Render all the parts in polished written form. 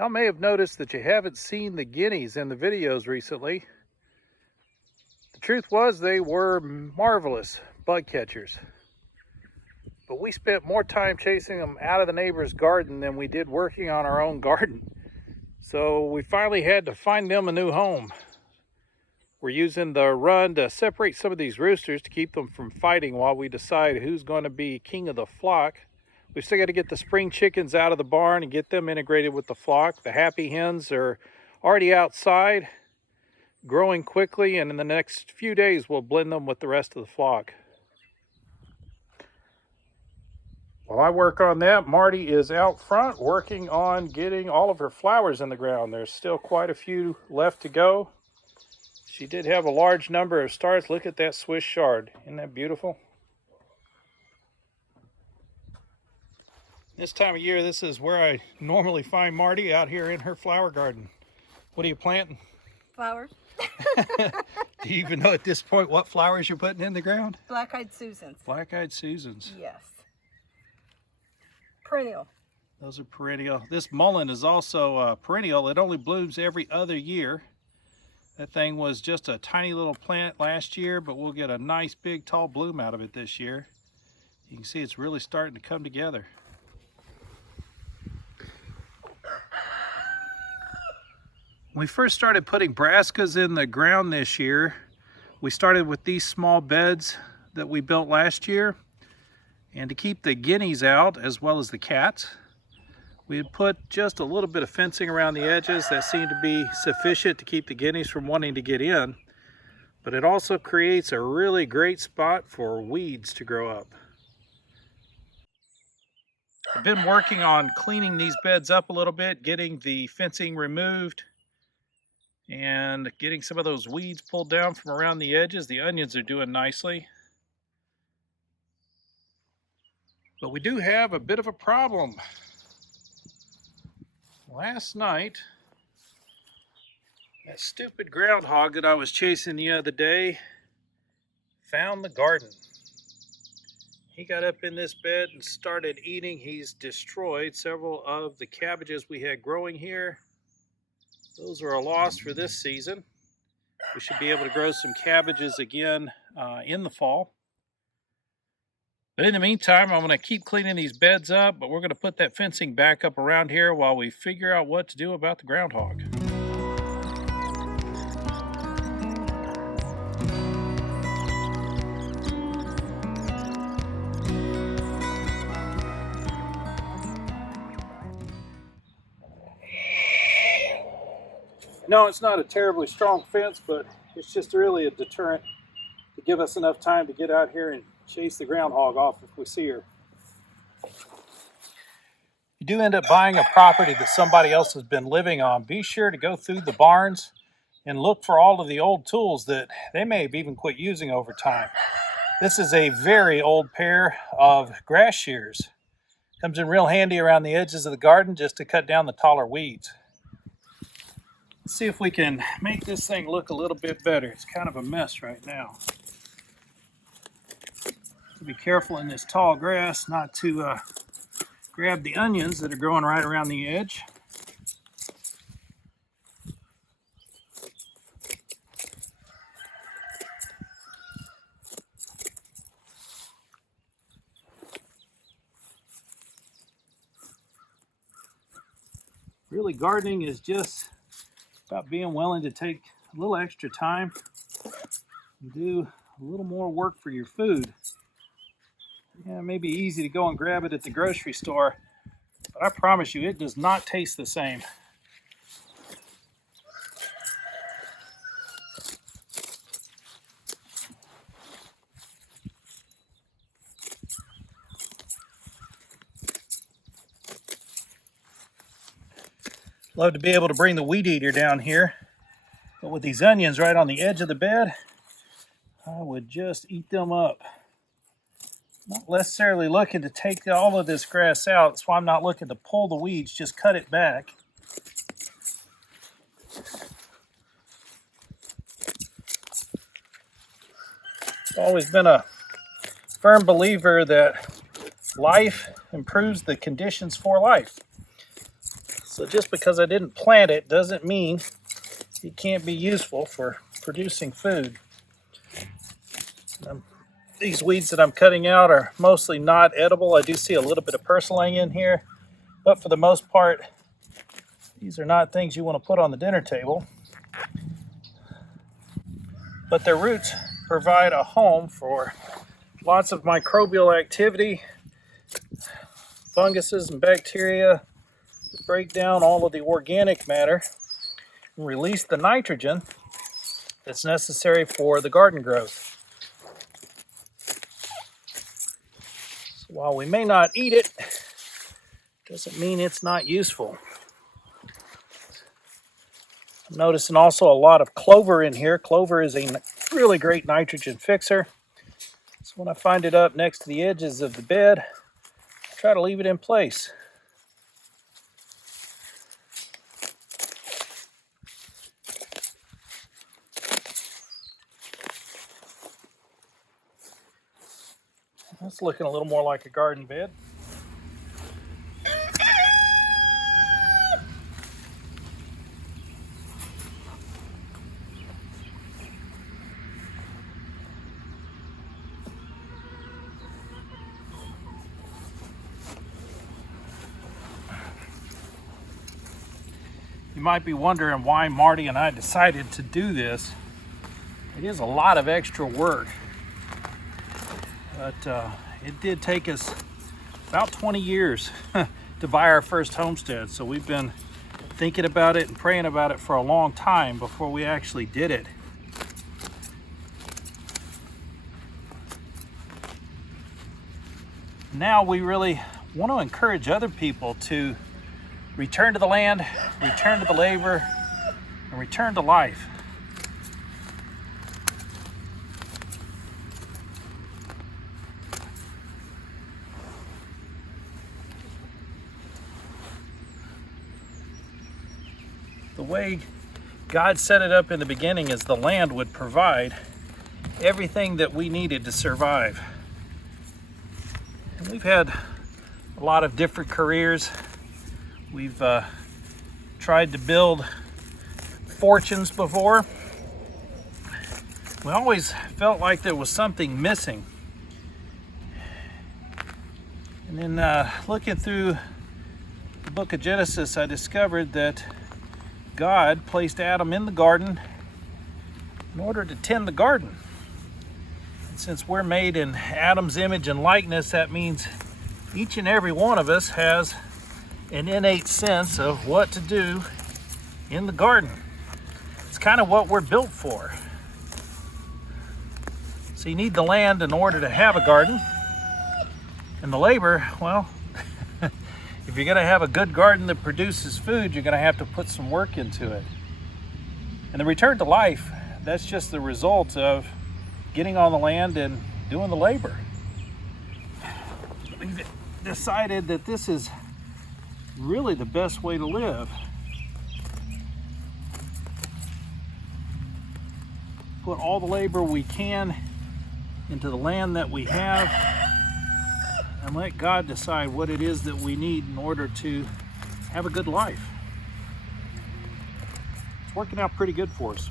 Y'all may have noticed that you haven't seen the guineas in the videos recently. The truth was they were marvelous bug catchers. But we spent more time chasing them out of the neighbor's garden than we did working on our own garden. So we finally had to find them a new home. We're using the run to separate some of these roosters to keep them from fighting while we decide who's going to be king of the flock. We've still got to get the spring chickens out of the barn and get them integrated with the flock. The happy hens are already outside, growing quickly, and in the next few days we'll blend them with the rest of the flock. While I work on that, Marty is out front working on getting all of her flowers in the ground. There's still quite a few left to go. She did have a large number of stars. Look at that Swiss chard. Isn't that beautiful? This time of year, this is where I normally find Marty, out here in her flower garden. What are you planting? Flowers. Do you even know at this point what flowers you're putting in the ground? Black-eyed Susans. Black-eyed Susans. Yes. Perennial. Those are perennial. This mullein is also perennial. It only blooms every other year. That thing was just a tiny little plant last year, but we'll get a nice big tall bloom out of it this year. You can see it's really starting to come together. When we first started putting brassicas in the ground this year, we started with these small beds that we built last year. And to keep the guineas out, as well as the cats, we had put just a little bit of fencing around the edges. That seemed to be sufficient to keep the guineas from wanting to get in. But it also creates a really great spot for weeds to grow up. I've been working on cleaning these beds up a little bit, getting the fencing removed, and getting some of those weeds pulled down from around the edges. The onions are doing nicely. But we do have a bit of a problem. Last night, that stupid groundhog that I was chasing the other day found the garden. He got up in this bed and started eating. He's destroyed several of the cabbages we had growing here. Those are a loss for this season. We should be able to grow some cabbages again in the fall. But in the meantime, I'm going to keep cleaning these beds up, but we're going to put that fencing back up around here while we figure out what to do about the groundhog. No, it's not a terribly strong fence, but it's just really a deterrent to give us enough time to get out here and chase the groundhog off if we see her. You do end up buying a property that somebody else has been living on, be sure to go through the barns and look for all of the old tools that they may have even quit using over time. This is a very old pair of grass shears. Comes in real handy around the edges of the garden just to cut down the taller weeds. Let's see if we can make this thing look a little bit better. It's kind of a mess right now. So be careful in this tall grass not to grab the onions that are growing right around the edge. Really, gardening is just about being willing to take a little extra time and do a little more work for your food. Yeah, it may be easy to go and grab it at the grocery store, but I promise you it does not taste the same. Love to be able to bring the weed eater down here, but with these onions right on the edge of the bed, I would just eat them up. Not necessarily looking to take all of this grass out, that's why I'm not looking to pull the weeds, just cut it back. I've always been a firm believer that life improves the conditions for life. So just because I didn't plant it doesn't mean it can't be useful for producing food. These weeds that I'm cutting out are mostly not edible. I do see a little bit of purslane in here, but for the most part, these are not things you want to put on the dinner table. But their roots provide a home for lots of microbial activity, funguses and bacteria that break down all of the organic matter and release the nitrogen that's necessary for the garden growth. So while we may not eat it, doesn't mean it's not useful. I'm noticing also a lot of clover in here. Clover is a really great nitrogen fixer. So when I find it up next to the edges of the bed, I try to leave it in place. That's looking a little more like a garden bed. You might be wondering why Marty and I decided to do this. It is a lot of extra work, but it did take us about 20 years to buy our first homestead. So we've been thinking about it and praying about it for a long time before we actually did it. Now we really want to encourage other people to return to the land, return to the labor, and return to life. The way God set it up in the beginning is the land would provide everything that we needed to survive. And we've had a lot of different careers. We've tried to build fortunes before. We always felt like there was something missing. And then looking through the book of Genesis, I discovered that God placed Adam in the garden in order to tend the garden. And since we're made in Adam's image and likeness, that means each and every one of us has an innate sense of what to do in the garden. It's kind of what we're built for. So you need the land in order to have a garden. And the labor, well, if you're going to have a good garden that produces food, you're going to have to put some work into it. And the return to life, that's just the result of getting on the land and doing the labor. We've decided that this is really the best way to live. Put all the labor we can into the land that we have, and let God decide what it is that we need in order to have a good life. It's working out pretty good for us.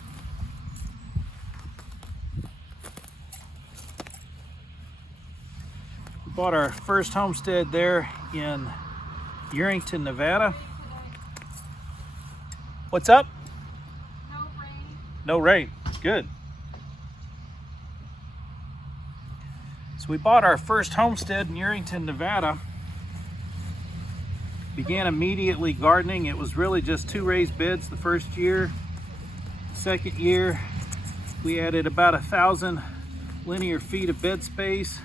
We bought our first homestead there in Untended, Nevada. What's up? No rain. No rain. Good. So we bought our first homestead in Untended, Nevada. Began immediately gardening. It was really just 2 raised beds the first year. Second year, we added about 1,000 linear feet of bed space,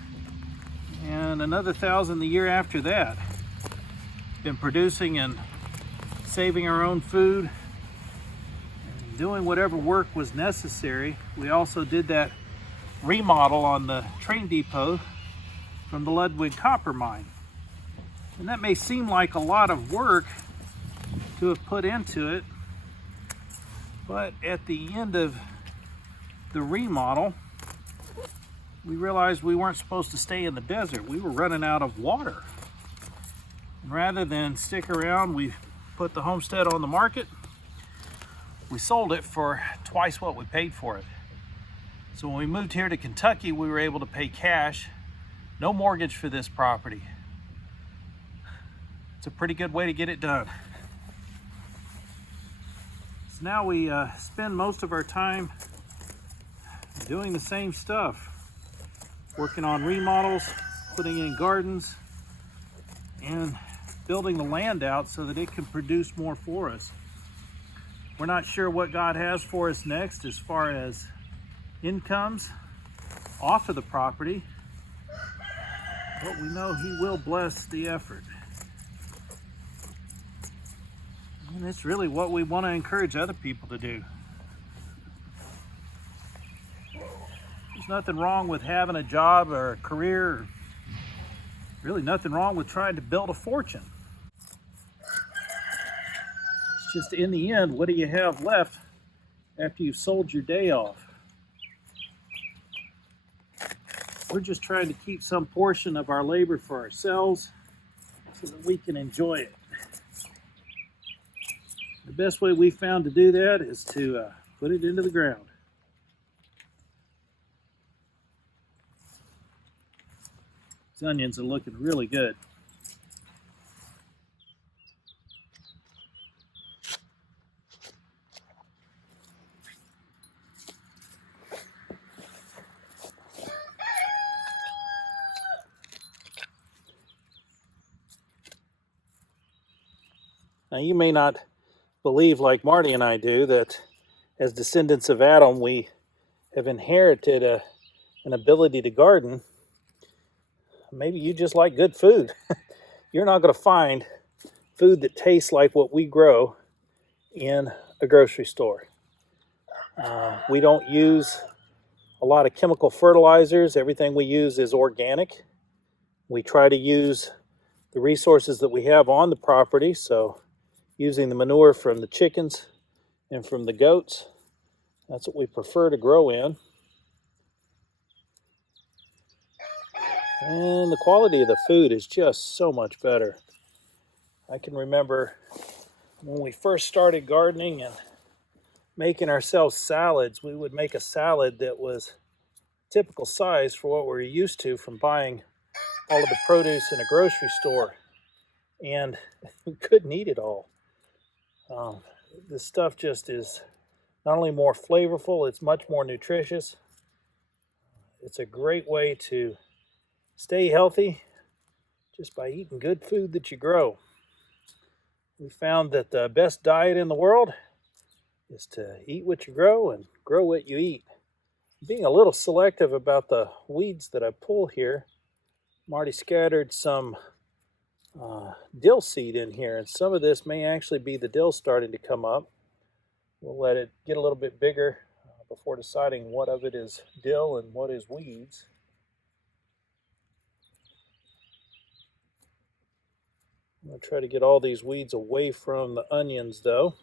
and another 1,000 the year after that. Been producing and saving our own food and doing whatever work was necessary. We also did that remodel on the train depot from the Ludwig copper mine. And that may seem like a lot of work to have put into it, but at the end of the remodel, we realized we weren't supposed to stay in the desert. We were running out of water. And rather than stick around, we put the Homestead on the market. We sold it for twice what we paid for it. So when we moved here to Kentucky, we were able to pay cash, no mortgage for this property. It's a pretty good way to get it done. So now we spend most of our time doing the same stuff, working on remodels, putting in gardens, and building the land out so that it can produce more for us. We're not sure what God has for us next as far as incomes off of the property, but we know He will bless the effort. And it's really what we want to encourage other people to do. There's nothing wrong with having a job or a career. Really nothing wrong with trying to build a fortune. It's just in the end, what do you have left after you've sold your day off? We're just trying to keep some portion of our labor for ourselves so that we can enjoy it. The best way we found to do that is to put it into the ground. These onions are looking really good. Now you may not believe like Marty and I do that as descendants of Adam we have inherited an ability to garden. Maybe you just like good food. You're not going to find food that tastes like what we grow in a grocery store. We don't use a lot of chemical fertilizers. Everything we use is organic. We try to use the resources that we have on the property, so using the manure from the chickens and from the goats, that's what we prefer to grow in. And the quality of the food is just so much better. I can remember when we first started gardening and making ourselves salads, we would make a salad that was typical size for what we're used to from buying all of the produce in a grocery store. And we couldn't eat it all. This stuff just is not only more flavorful, it's much more nutritious. It's a great way to stay healthy just by eating good food that you grow. We found that the best diet in the world is to eat what you grow and grow what you eat. Being a little selective about the weeds that I pull here, Marty scattered some dill seed in here, and some of this may actually be the dill starting to come up. We'll let it get a little bit bigger before deciding what of it is dill and what is weeds. I'm going to try to get all these weeds away from the onions though.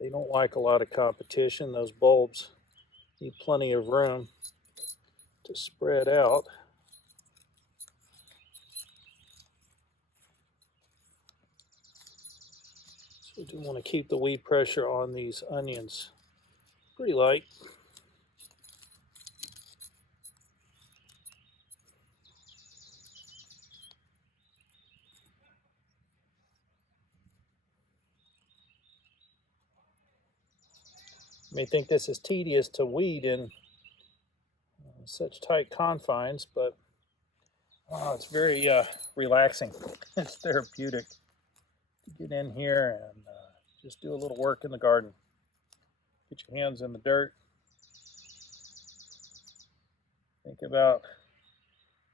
They don't like a lot of competition. Those bulbs need plenty of room to spread out. So we do want to keep the weed pressure on these onions pretty light. You may think this is tedious to weed in such tight confines, but it's very relaxing. It's therapeutic to get in here and just do a little work in the garden. Get your hands in the dirt. Think about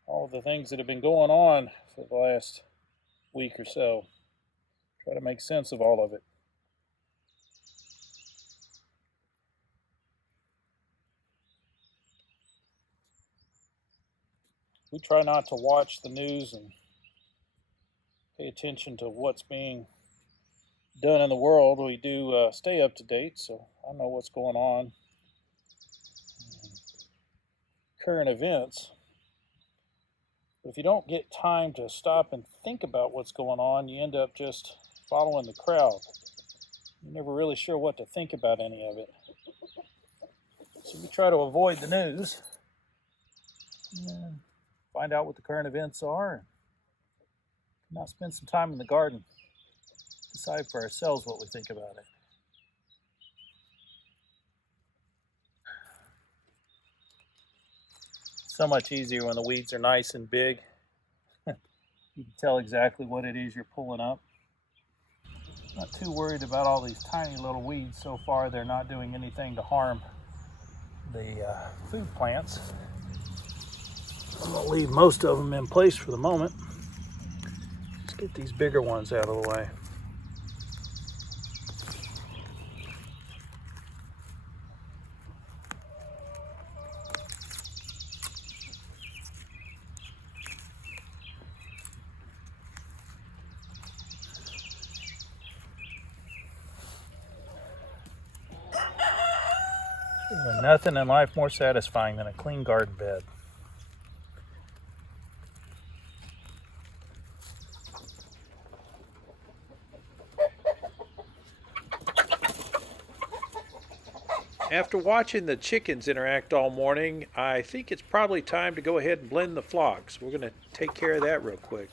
all of the things that have been going on for the last week or so. Try to make sense of all of it. We try not to watch the news and pay attention to what's being done in the world. We do stay up to date, so I know what's going on. Current events. But if you don't get time to stop and think about what's going on, you end up just following the crowd. You're never really sure what to think about any of it. So we try to avoid the news and find out what the current events are. And now spend some time in the garden. Decide for ourselves what we think about it. So much easier when the weeds are nice and big. You can tell exactly what it is you're pulling up. Not too worried about all these tiny little weeds. So far, they're not doing anything to harm the food plants. I'm gonna leave most of them in place for the moment. Let's get these bigger ones out of the way. There's nothing in life more satisfying than a clean garden bed. After watching the chickens interact all morning, I think it's probably time to go ahead and blend the flocks. We're going to take care of that real quick.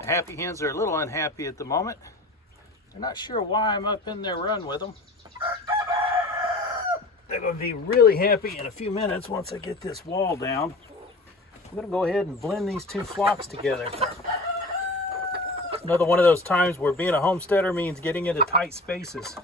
The happy hens are a little unhappy at the moment. They're not sure why I'm up in their run with them. They're going to be really happy in a few minutes once I get this wall down. I'm going to go ahead and blend these two flocks together. Another one of those times where being a homesteader means getting into tight spaces.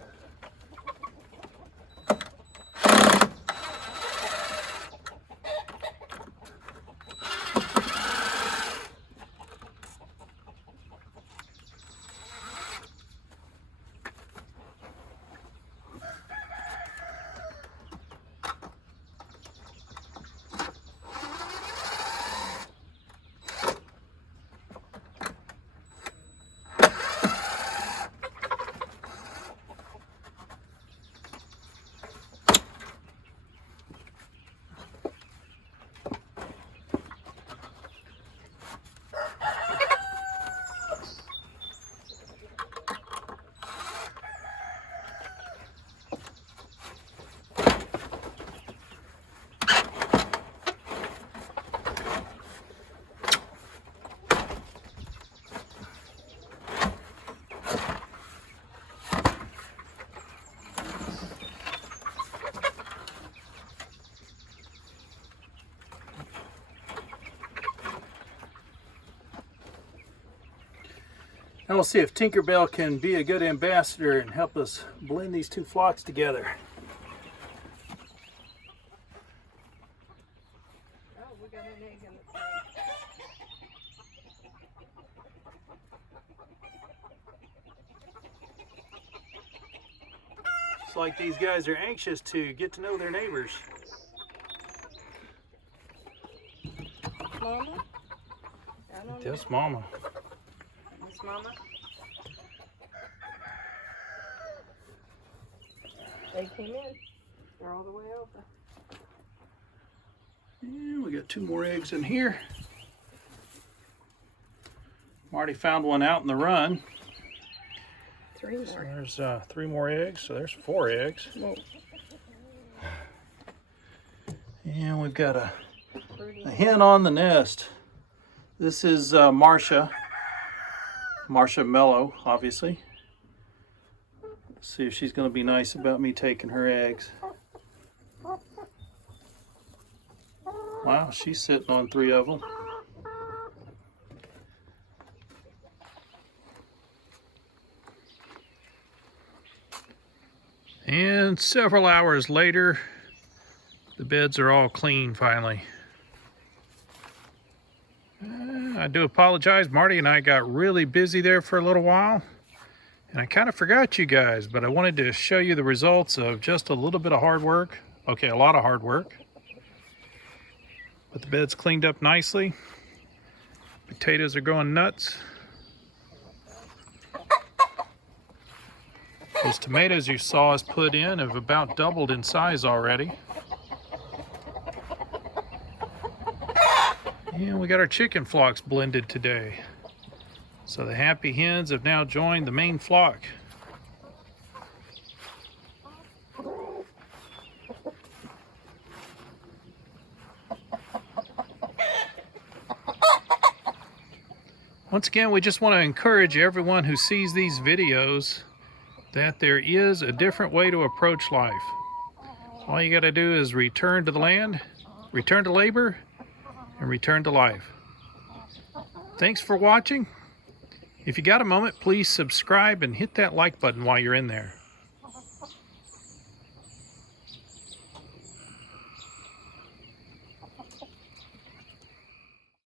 Now we'll see if Tinkerbell can be a good ambassador and help us blend these two flocks together. Oh, we got an egg in the tray. It's like these guys are anxious to get to know their neighbors. Mama? I don't know. That's Mama. It's Mama. They came in. They're all the way over. And we got two more eggs in here. Marty found one out in the run. Three more. So there's 3 more eggs, so there's 4 eggs. Whoa. And we've got a hen on the nest. This is Marcia Mellow, obviously. Let's see if she's going to be nice about me taking her eggs. Wow, she's sitting on 3 of them. And several hours later, the beds are all clean finally. I do apologize. Marty and I got really busy there for a little while. And I kind of forgot you guys, but I wanted to show you the results of just a little bit of hard work. Okay, a lot of hard work. But the bed's cleaned up nicely. Potatoes are going nuts. Those tomatoes you saw us put in have about doubled in size already. And we got our chicken flocks blended today. So the happy hens have now joined the main flock. Once again, we just want to encourage everyone who sees these videos that there is a different way to approach life. All you got to do is return to the land, return to labor, and return to life. Thanks for watching. If you got a moment, please subscribe and hit that like button while you're in there.